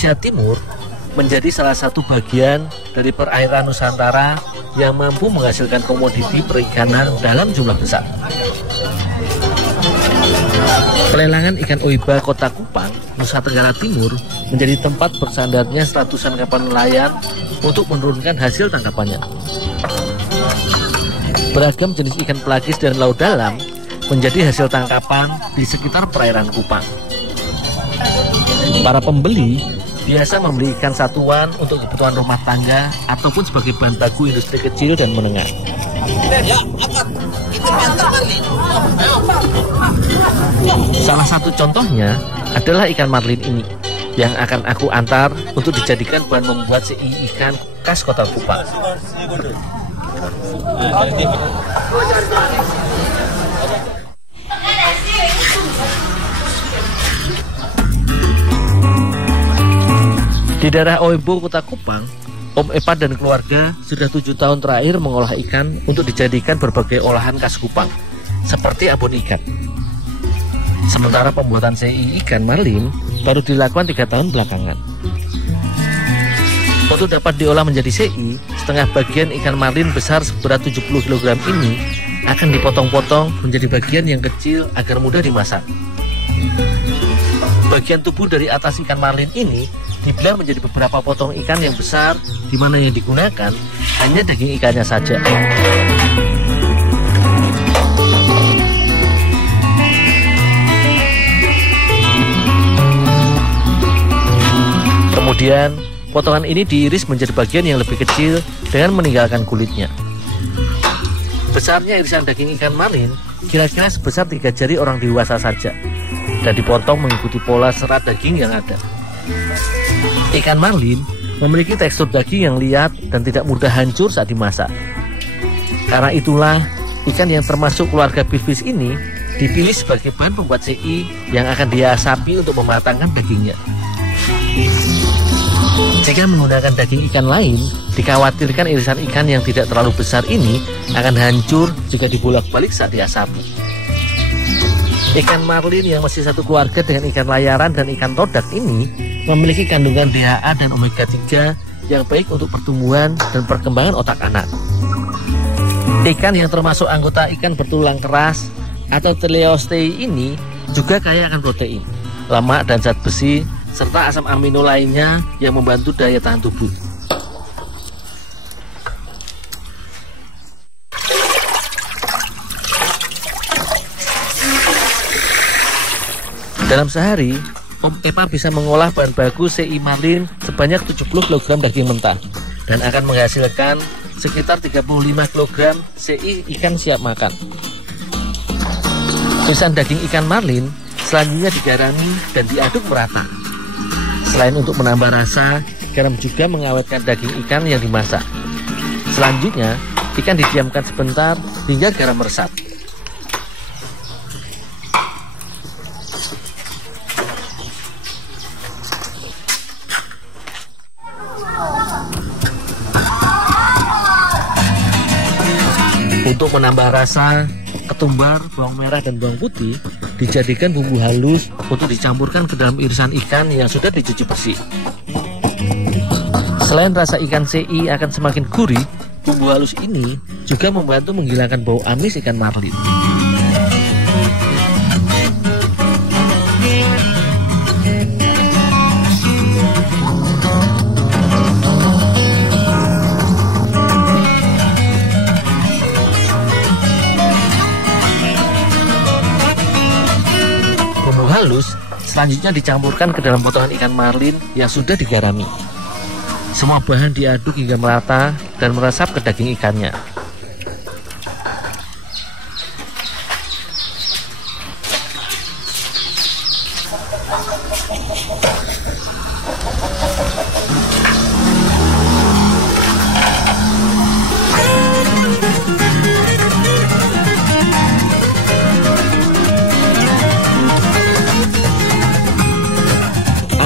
Indonesia Timur menjadi salah satu bagian dari perairan Nusantara yang mampu menghasilkan komoditi perikanan dalam jumlah besar. Pelelangan ikan oiba Kota Kupang, Nusa Tenggara Timur menjadi tempat bersandarnya ratusan kapal nelayan untuk menurunkan hasil tangkapannya. Beragam jenis ikan pelagis dan laut dalam menjadi hasil tangkapan di sekitar perairan Kupang. Para pembeli biasa membeli ikan satuan untuk kebutuhan rumah tangga ataupun sebagai bahan baku industri kecil dan menengah. Salah satu contohnya adalah ikan marlin ini yang akan aku antar untuk dijadikan bahan membuat CI ikan khas Kota Kupang. Di daerah Oebo, Kota Kupang, Om Epa dan keluarga sudah 7 tahun terakhir mengolah ikan untuk dijadikan berbagai olahan khas Kupang, seperti abon ikan. Sementara pembuatan CI ikan marlin baru dilakukan 3 tahun belakangan. Untuk dapat diolah menjadi CI, setengah bagian ikan marlin besar seberat 70 kg ini akan dipotong-potong menjadi bagian yang kecil agar mudah dimasak. Bagian tubuh dari atas ikan marlin ini dibelah menjadi beberapa potong ikan yang besar, di mana yang digunakan hanya daging ikannya saja. Kemudian, potongan ini diiris menjadi bagian yang lebih kecil dengan meninggalkan kulitnya. Besarnya irisan daging ikan marlin kira-kira sebesar 3 jari orang dewasa saja, dan dipotong mengikuti pola serat daging yang ada. Ikan marlin memiliki tekstur daging yang liat dan tidak mudah hancur saat dimasak. Karena itulah, ikan yang termasuk keluarga Biffish ini dipilih sebagai bahan pembuat CI yang akan diasapi untuk mematangkan dagingnya. Jika menggunakan daging ikan lain, dikhawatirkan irisan ikan yang tidak terlalu besar ini akan hancur jika dibolak-balik saat diasapi. Ikan marlin yang masih satu keluarga dengan ikan layaran dan ikan todak ini memiliki kandungan DHA dan omega 3 yang baik untuk pertumbuhan dan perkembangan otak anak. Ikan yang termasuk anggota ikan bertulang keras atau Teleostei ini juga kaya akan protein, lemak dan zat besi, serta asam amino lainnya yang membantu daya tahan tubuh. Dalam sehari, Om Epa bisa mengolah bahan baku CI marlin sebanyak 70 kg daging mentah dan akan menghasilkan sekitar 35 kg CI ikan siap makan. Irisan daging ikan marlin selanjutnya digarami dan diaduk merata. Selain untuk menambah rasa, garam juga mengawetkan daging ikan yang dimasak. Selanjutnya, ikan didiamkan sebentar hingga garam meresap. Untuk menambah rasa, ketumbar, bawang merah, dan bawang putih dijadikan bumbu halus untuk dicampurkan ke dalam irisan ikan yang sudah dicuci bersih. Selain rasa ikan CI akan semakin gurih, bumbu halus ini juga membantu menghilangkan bau amis ikan marlin. Halus, selanjutnya dicampurkan ke dalam potongan ikan marlin yang sudah digarami. Semua bahan diaduk hingga merata dan meresap ke daging ikannya.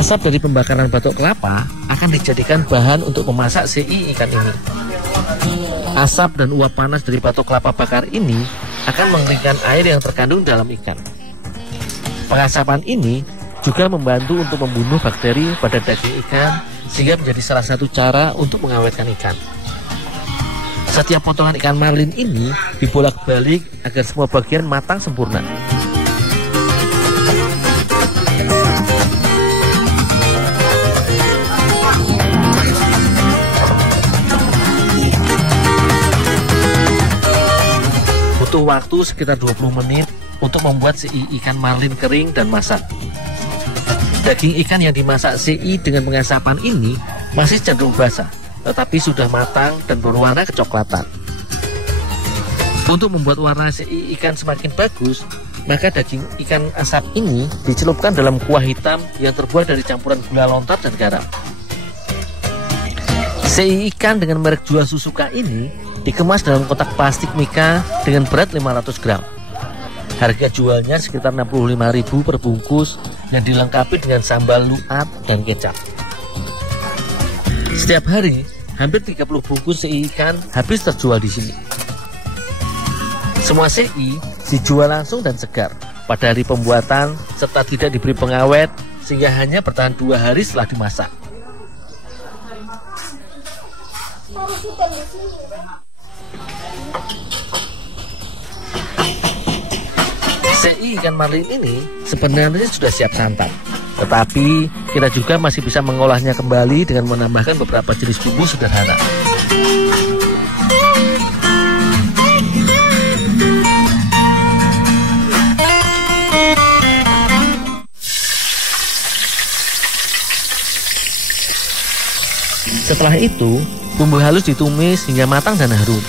Asap dari pembakaran batok kelapa akan dijadikan bahan untuk memasak CI ikan ini. Asap dan uap panas dari batok kelapa bakar ini akan mengeringkan air yang terkandung dalam ikan. Pengasapan ini juga membantu untuk membunuh bakteri pada daging ikan, sehingga menjadi salah satu cara untuk mengawetkan ikan. Setiap potongan ikan marlin ini dibolak-balik agar semua bagian matang sempurna. Butuh waktu sekitar 20 menit untuk membuat sei ikan marlin kering dan masak. Daging ikan yang dimasak sei dengan pengasapan ini masih cenderung basah, tetapi sudah matang dan berwarna kecoklatan. Untuk membuat warna sei ikan semakin bagus, maka daging ikan asap ini dicelupkan dalam kuah hitam yang terbuat dari campuran gula lontar dan garam. Sei ikan dengan merek Jua Suzuka ini dikemas dalam kotak plastik mika dengan berat 500 gram. Harga jualnya sekitar 65.000 per bungkus dan dilengkapi dengan sambal luat dan kecap. Setiap hari, hampir 30 bungkus sei ikan habis terjual di sini. Semua sei dijual langsung dan segar pada hari pembuatan serta tidak diberi pengawet sehingga hanya bertahan 2 hari setelah dimasak. Sei ikan marlin ini sebenarnya sudah siap santap, tetapi kita juga masih bisa mengolahnya kembali dengan menambahkan beberapa jenis bumbu sederhana. Setelah itu, bumbu halus ditumis hingga matang dan harum.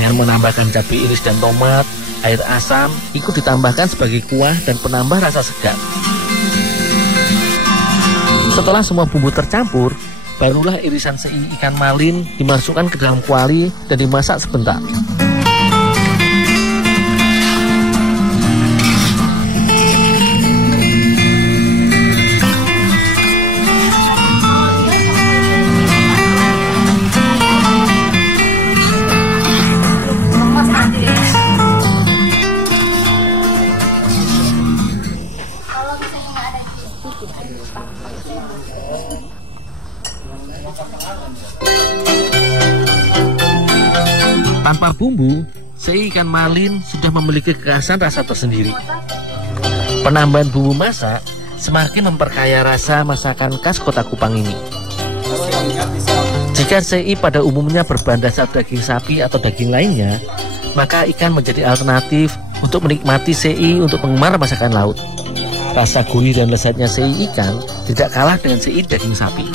Dengan menambahkan cabai iris dan tomat, air asam ikut ditambahkan sebagai kuah dan penambah rasa segar. Setelah semua bumbu tercampur, barulah irisan sei ikan marlin dimasukkan ke dalam kuali dan dimasak sebentar. Tanpa bumbu, sei ikan marlin sudah memiliki kekhasan rasa tersendiri. Penambahan bumbu masak semakin memperkaya rasa masakan khas Kota Kupang ini. Jika sei pada umumnya berbahan dasar daging sapi atau daging lainnya, maka ikan menjadi alternatif untuk menikmati sei untuk penggemar masakan laut. Rasa gurih dan lezatnya sei ikan tidak kalah dengan sei daging sapi.